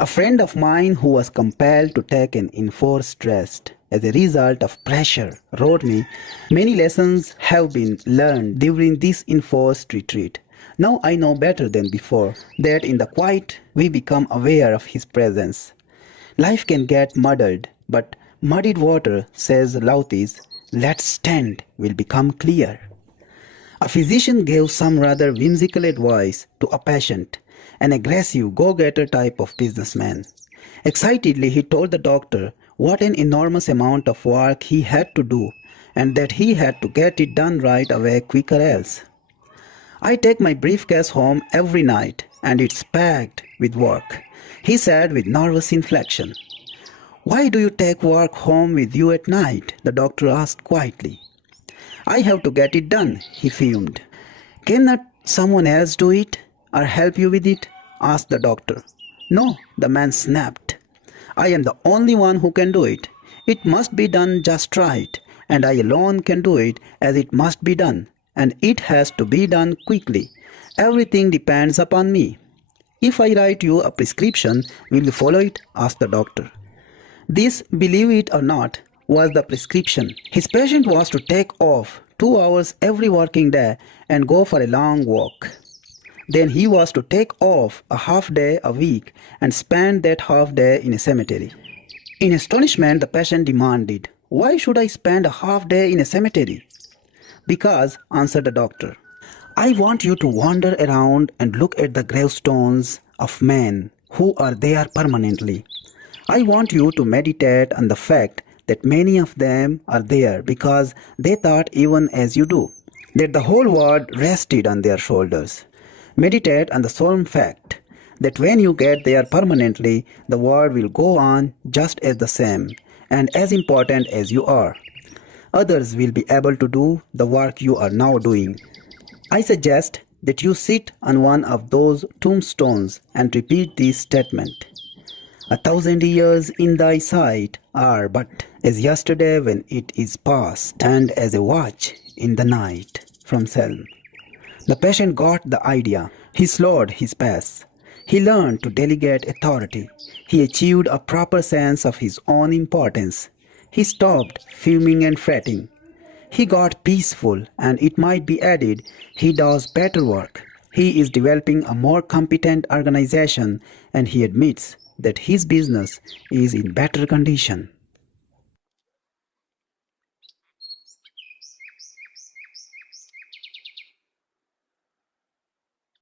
A friend of mine who was compelled to take an enforced rest as a result of pressure wrote me, "Many lessons have been learned during this enforced retreat. Now I know better than before that in the quiet we become aware of his presence. Life can get muddled, but muddied water, says Lautis, let's stand, will become clear." A physician gave some rather whimsical advice to a patient, an aggressive go-getter type of businessman. Excitedly, he told the doctor what an enormous amount of work he had to do and that he had to get it done right away quicker else. "I take my briefcase home every night and it's packed with work," he said with nervous inflection. "Why do you take work home with you at night?" the doctor asked quietly. "I have to get it done," he fumed. "Cannot someone else do it or help you with it?" asked the doctor. "No," the man snapped. "I am the only one who can do it. It must be done just right, and I alone can do it as it must be done, and it has to be done quickly. Everything depends upon me." "If I write you a prescription, will you follow it?" asked the doctor. This, believe it or not, was the prescription. His patient was to take off 2 hours every working day and go for a long walk. Then he was to take off a half day a week and spend that half day in a cemetery. In astonishment, the patient demanded, "Why should I spend a half day in a cemetery?" "Because," answered the doctor, "I want you to wander around and look at the gravestones of men who are there permanently. I want you to meditate on the fact that many of them are there because they thought even as you do, that the whole world rested on their shoulders. Meditate on the solemn fact that when you get there permanently, the world will go on just as the same and as important as you are. Others will be able to do the work you are now doing. I suggest that you sit on one of those tombstones and repeat this statement. 1,000 years in thy sight are but as yesterday when it is past, and as a watch in the night." From Selm. The patient got the idea. He slowed his pace. He learned to delegate authority. He achieved a proper sense of his own importance. He stopped fuming and fretting. He got peaceful, and it might be added, he does better work. He is developing a more competent organization, and he admits that his business is in better condition.